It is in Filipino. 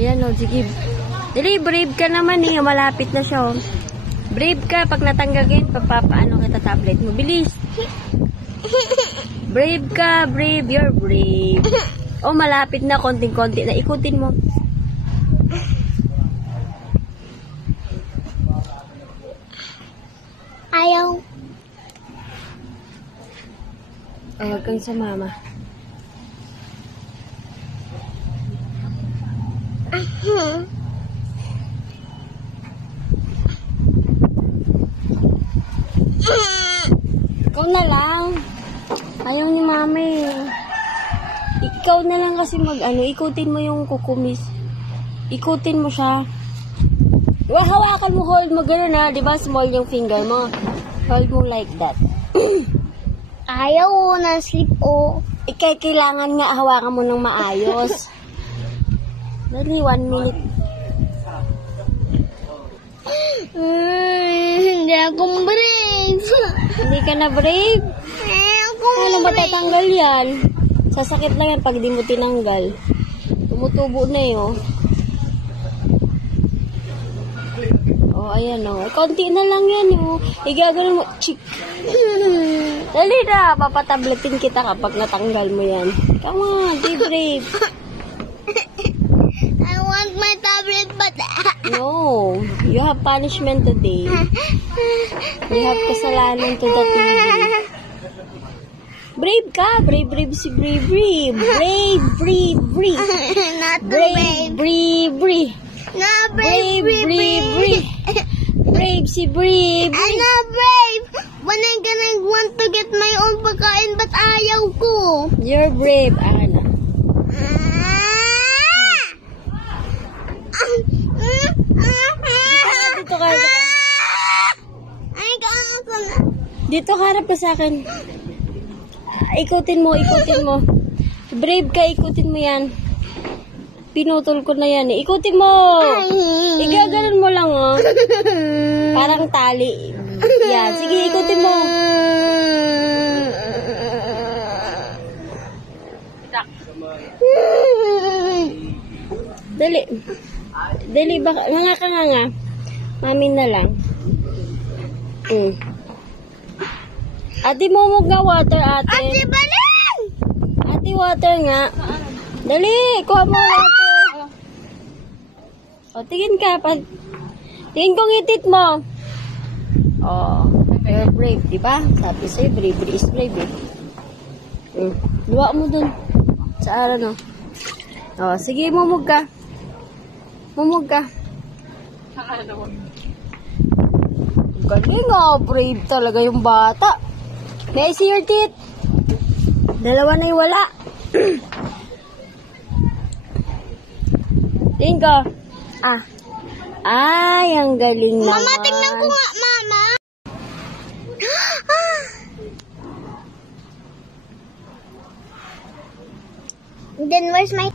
Ayan o, sige. Dali, brave ka naman eh. Malapit na siya o. Brave ka. Pag natanggagin, papapaano kita tablet mo. Bilis. Brave ka, brave. You're brave. Oh, malapit na. Konting-konti na. Ikutin mo. Ayaw. Huwag kang sa mama. Ikaw na lang. Ayaw ni mama eh. Ikaw na lang kasi ikutin mo yung kukumis. Ikutin mo siya. Diba, hawakan mo, hold mo gano'n ha. Diba, small yung finger mo. Hold mo like that. Ayaw na sleep o. Kailangan nga hawakan mo ng maayos. Dali, 1 minute. Hindi ako brave. Hindi ka na brave? Ano ba tatanggal yan? Sasakit lang yan pag di mo tinanggal. Tumutubo na eh, oh. Oh, ayan, oh. Konti na lang yan, oh. Igagano mo. Chik. Dali na, papatabletin kita kapag natanggal mo yan. Come on, be brave. I want my tablet, but... No, you have punishment today. You have kasalanan to the TV. Brave ka, brave si brave. Brave. Not brave. Brave. Not brave. Brave si brave. I'm not brave. When I'm gonna want to get my own pagkain, but ayaw ko. You're brave, Ana. Dito ka. Ay, ako na. Dito ka, harap ka sa akin. Ikutin mo. Brave ka, ikutin mo yan. Pinutol ko na yan eh. Ikutin mo! Igagalan mo lang oh. Parang tali. Yan. Sige, ikutin mo. Dali, baka, nga. Mami na lang. Ate, mumog nga water, ate. Ate, balang! Ate, water nga. Dali, kuha mo water. O, tingin ka. Tingin kong itit mo. O, you're brave, diba? Sabi sa'yo, bravery is brave eh. Luwa mo dun. Sa araw, no? O, sige, mumog ka. Galing brave talaga yung bata. May I see your teeth? Dalawa na yung wala. Tingin ko. Ay, ang galing naman. Mama, tingnan ko nga, mama. Then where's my...